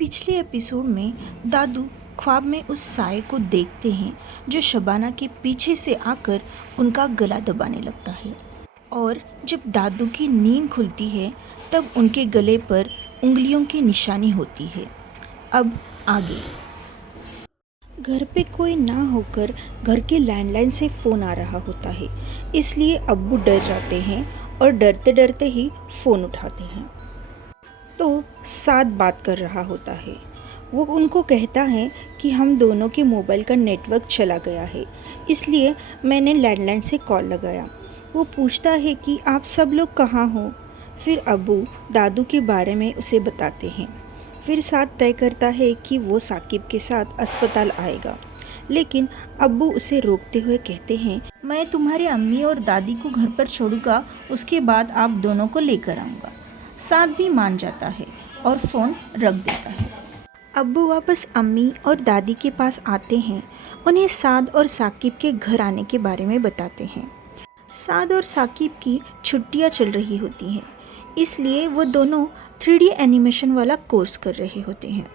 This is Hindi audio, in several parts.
पिछले एपिसोड में दादू ख्वाब में उस साये को देखते हैं जो शबाना के पीछे से आकर उनका गला दबाने लगता है। और जब दादू की नींद खुलती है तब उनके गले पर उंगलियों की निशानी होती है। अब आगे। घर पे कोई ना होकर घर के लैंडलाइन से फ़ोन आ रहा होता है, इसलिए अब्बू डर जाते हैं और डरते डरते ही फ़ोन उठाते हैं। तो साथ बात कर रहा होता है। वो उनको कहता है कि हम दोनों के मोबाइल का नेटवर्क चला गया है, इसलिए मैंने लैंडलाइन से कॉल लगाया। वो पूछता है कि आप सब लोग कहाँ हो। फिर अब्बू दादू के बारे में उसे बताते हैं। फिर साथ तय करता है कि वो साकिब के साथ अस्पताल आएगा, लेकिन अब्बू उसे रोकते हुए कहते हैं, मैं तुम्हारी अम्मी और दादी को घर पर छोड़ूंगा, उसके बाद आप दोनों को लेकर आऊँगा। साथ भी मान जाता है और फ़ोन रख देता है। अब्बू वापस अम्मी और दादी के पास आते हैं। उन्हें साद और साकिब के घर आने के बारे में बताते हैं। साद और साकिब की छुट्टियां चल रही होती हैं, इसलिए वो दोनों 3D एनिमेशन वाला कोर्स कर रहे होते हैं।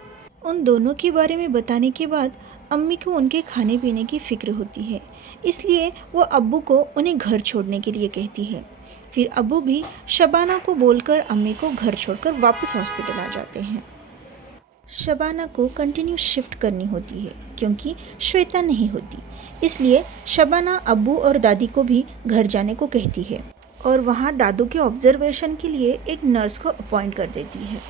उन दोनों के बारे में बताने के बाद अम्मी को उनके खाने पीने की फ़िक्र होती है, इसलिए वो अब्बू को उन्हें घर छोड़ने के लिए कहती है। फिर अब्बू भी शबाना को बोलकर अम्मी को घर छोड़कर वापस हॉस्पिटल आ जाते हैं। शबाना को कंटिन्यू शिफ्ट करनी होती है क्योंकि श्वेता नहीं होती, इसलिए शबाना अब्बू और दादी को भी घर जाने को कहती है और वहाँ दादू के ऑब्जर्वेशन के लिए एक नर्स को अपॉइंट कर देती है।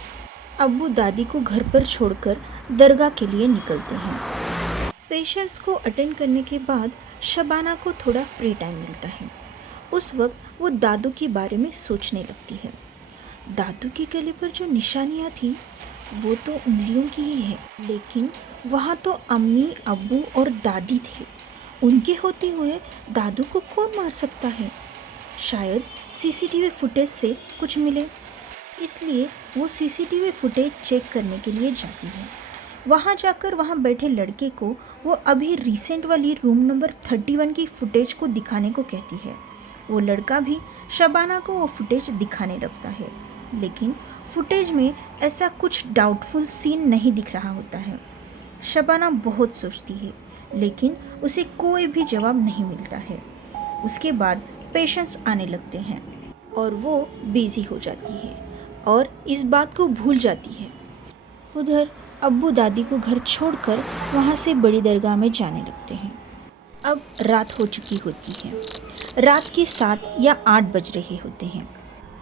अब्बू दादी को घर पर छोड़कर दरगाह के लिए निकलते हैं। पेशेंट्स को अटेंड करने के बाद शबाना को थोड़ा फ्री टाइम मिलता है। उस वक्त वो दादू के बारे में सोचने लगती है। दादू के गले पर जो निशानियाँ थी वो तो उंगलियों की ही है, लेकिन वहाँ तो अम्मी, अब्बू और दादी थे। उनके होते हुए दादू को कौन मार सकता है? शायद सीसीटीवी फुटेज से कुछ मिले, इसलिए वो सीसीटीवी फुटेज चेक करने के लिए जाती है। वहाँ जाकर वहाँ बैठे लड़के को वो अभी रिसेंट वाली रूम नंबर 31 की फुटेज को दिखाने को कहती है। वो लड़का भी शबाना को वो फुटेज दिखाने लगता है, लेकिन फुटेज में ऐसा कुछ डाउटफुल सीन नहीं दिख रहा होता है। शबाना बहुत सोचती है, लेकिन उसे कोई भी जवाब नहीं मिलता है। उसके बाद पेशेंट्स आने लगते हैं और वो बिजी हो जाती है और इस बात को भूल जाती है। उधर अब्बू दादी को घर छोड़कर वहाँ से बड़ी दरगाह में जाने लगते हैं। अब रात हो चुकी होती है। रात के 7 या 8 बज रहे होते हैं।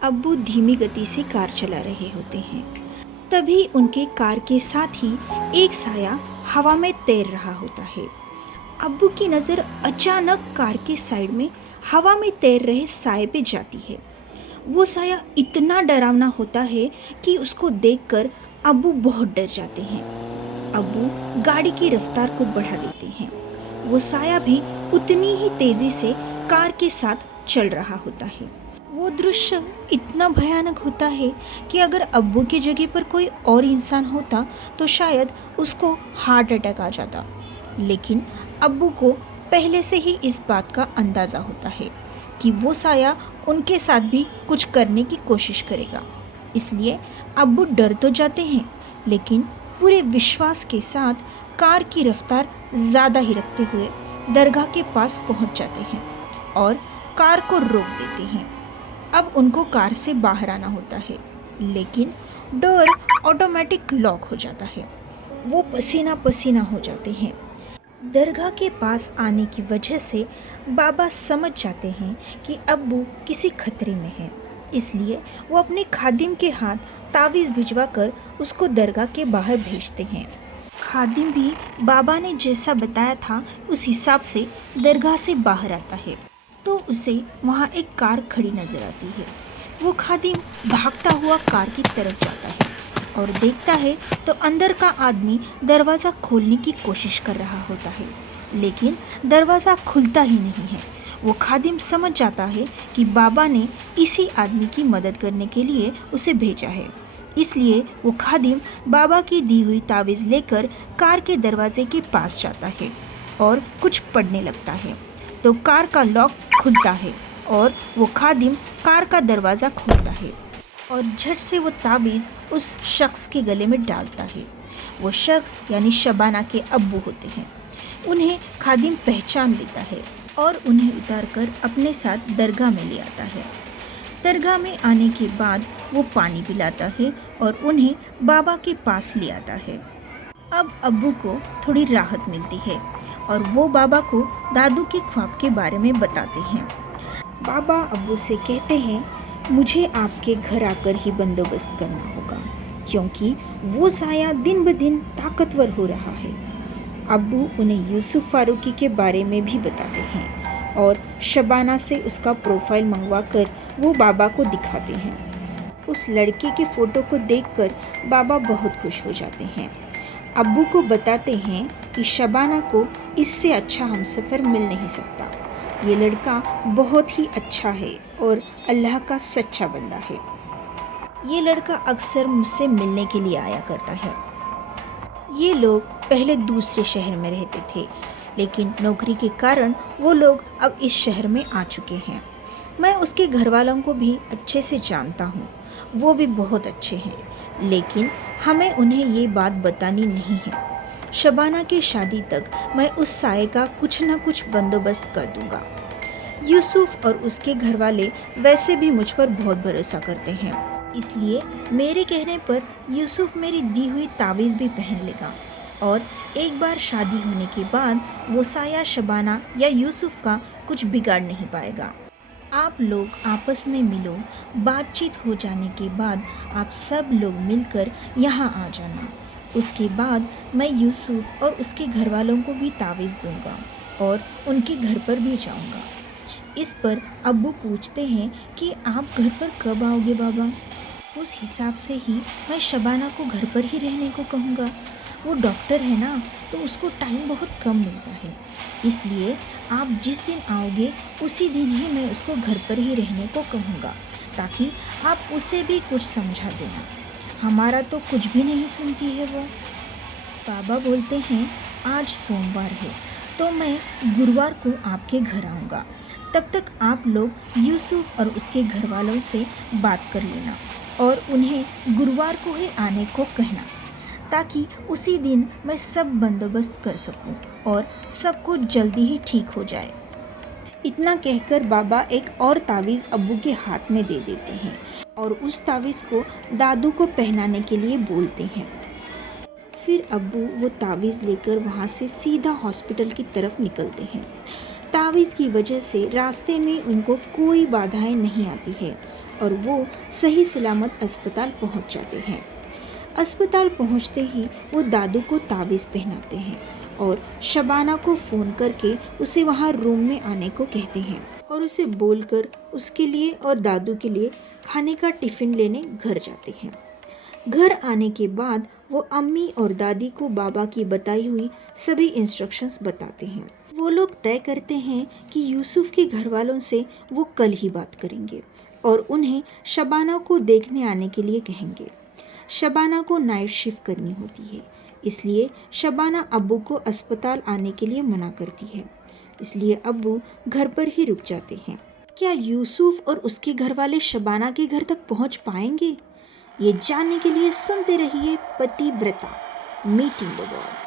अब्बू धीमी गति से कार चला रहे होते हैं। तभी उनके कार के साथ ही एक साया हवा में तैर रहा होता है। अब्बू की नज़र अचानक कार के साइड में हवा में तैर रहे साये पे जाती है। वो साया इतना डरावना होता है कि उसको देखकर अब्बू बहुत डर जाते हैं। अब्बू गाड़ी की रफ्तार को बढ़ा देते हैं। वो साया भी उतनी ही तेज़ी से कार के साथ चल रहा होता है। वो दृश्य इतना भयानक होता है कि अगर अब्बू की जगह पर कोई और इंसान होता तो शायद उसको हार्ट अटैक आ जाता, लेकिन अब्बू को पहले से ही इस बात का अंदाज़ा होता है कि वो साया उनके साथ भी कुछ करने की कोशिश करेगा। इसलिए अब्बू डर तो जाते हैं, लेकिन पूरे विश्वास के साथ कार की रफ्तार ज़्यादा ही रखते हुए दरगाह के पास पहुंच जाते हैं और कार को रोक देते हैं। अब उनको कार से बाहर आना होता है, लेकिन डोर ऑटोमेटिक लॉक हो जाता है। वो पसीना पसीना हो जाते हैं। दरगाह के पास आने की वजह से बाबा समझ जाते हैं कि अब्बू किसी खतरे में है, इसलिए वो अपने खादिम के हाथ तावीज़ भिजवा कर उसको दरगाह के बाहर भेजते हैं। खादिम भी बाबा ने जैसा बताया था उस हिसाब से दरगाह से बाहर आता है, तो उसे वहाँ एक कार खड़ी नज़र आती है। वो खादिम भागता हुआ कार की तरफ जाता है और देखता है तो अंदर का आदमी दरवाज़ा खोलने की कोशिश कर रहा होता है, लेकिन दरवाज़ा खुलता ही नहीं है। वो खादिम समझ जाता है कि बाबा ने इसी आदमी की मदद करने के लिए उसे भेजा है, इसलिए वो खादिम बाबा की दी हुई तावीज़ लेकर कार के दरवाजे के पास जाता है और कुछ पढ़ने लगता है। तो कार का लॉक खुलता है और वो खादिम कार का दरवाज़ा खोलता है और झट से वो तावीज़ उस शख्स के गले में डालता है। वो शख्स यानी शबाना के अब्बू होते हैं। उन्हें खादिम पहचान लेता है और उन्हें उतारकर अपने साथ दरगाह में ले आता है। दरगाह में आने के बाद वो पानी पिलाता है और उन्हें बाबा के पास ले आता है। अब अब्बू को थोड़ी राहत मिलती है और वो बाबा को दादू के ख्वाब के बारे में बताते हैं। बाबा अब्बू से कहते हैं, मुझे आपके घर आकर ही बंदोबस्त करना होगा क्योंकि वो साया दिन ब दिन ताकतवर हो रहा है। अब्बू उन्हें यूसुफ फारूकी के बारे में भी बताते हैं और शबाना से उसका प्रोफाइल मंगवा कर वो बाबा को दिखाते हैं। उस लड़के के फ़ोटो को देखकर बाबा बहुत खुश हो जाते हैं। अब्बू को बताते हैं कि शबाना को इससे अच्छा हमसफ़र मिल नहीं सकता। ये लड़का बहुत ही अच्छा है और अल्लाह का सच्चा बंदा है। ये लड़का अक्सर मुझसे मिलने के लिए आया करता है। ये लोग पहले दूसरे शहर में रहते थे, लेकिन नौकरी के कारण वो लोग अब इस शहर में आ चुके हैं। मैं उसके घर वालों को भी अच्छे से जानता हूँ, वो भी बहुत अच्छे हैं, लेकिन हमें उन्हें ये बात बतानी नहीं है। शबाना की शादी तक मैं उस साये का कुछ ना कुछ बंदोबस्त कर दूंगा। यूसुफ और उसके घर वाले वैसे भी मुझ पर बहुत भरोसा करते हैं, इसलिए मेरे कहने पर यूसुफ मेरी दी हुई तावीज़ भी पहन लेगा और एक बार शादी होने के बाद वो साया शबाना या यूसुफ का कुछ बिगाड़ नहीं पाएगा। आप लोग आपस में मिलो, बातचीत हो जाने के बाद आप सब लोग मिलकर यहाँ आ जाना। उसके बाद मैं यूसुफ और उसके घर वालों को भी तावीज़ दूंगा और उनके घर पर भी जाऊंगा। इस पर अब्बू पूछते हैं कि आप घर पर कब आओगे बाबा? उस हिसाब से ही मैं शबाना को घर पर ही रहने को कहूँगा। वो डॉक्टर है ना, तो उसको टाइम बहुत कम मिलता है, इसलिए आप जिस दिन आओगे उसी दिन ही मैं उसको घर पर ही रहने को कहूँगा, ताकि आप उसे भी कुछ समझा देना। हमारा तो कुछ भी नहीं सुनती है वो। बाबा बोलते हैं, आज सोमवार है तो मैं गुरुवार को आपके घर आऊँगा। तब तक आप लोग यूसुफ और उसके घर वालों से बात कर लेना और उन्हें गुरुवार को ही आने को कहना, ताकि उसी दिन मैं सब बंदोबस्त कर सकूं और सब कुछ जल्दी ही ठीक हो जाए। इतना कहकर बाबा एक और तावीज़ अब्बू के हाथ में दे देते हैं और उस तावीज़ को दादू को पहनाने के लिए बोलते हैं। फिर अब्बू वो तावीज़ लेकर वहाँ से सीधा हॉस्पिटल की तरफ निकलते हैं। तावीज़ की वजह से रास्ते में उनको कोई बाधाएं नहीं आती है और वो सही सलामत अस्पताल पहुँच जाते हैं। अस्पताल पहुँचते ही वो दादू को तावीज़ पहनाते हैं और शबाना को फ़ोन करके उसे वहाँ रूम में आने को कहते हैं और उसे बोलकर उसके लिए और दादू के लिए खाने का टिफ़िन लेने घर जाते हैं। घर आने के बाद वो अम्मी और दादी को बाबा की बताई हुई सभी इंस्ट्रक्शंस बताते हैं। वो लोग तय करते हैं कि यूसुफ के घर वालों से वो कल ही बात करेंगे और उन्हें शबाना को देखने आने के लिए कहेंगे। शबाना को नाइट शिफ्ट करनी होती है, इसलिए शबाना अब्बू को अस्पताल आने के लिए मना करती है, इसलिए अब्बू घर पर ही रुक जाते हैं। क्या यूसुफ और उसके घर वाले शबाना के घर तक पहुंच पाएंगे? ये जानने के लिए सुनते रहिए पतिव्रता मीटिंग द वर्ल्ड।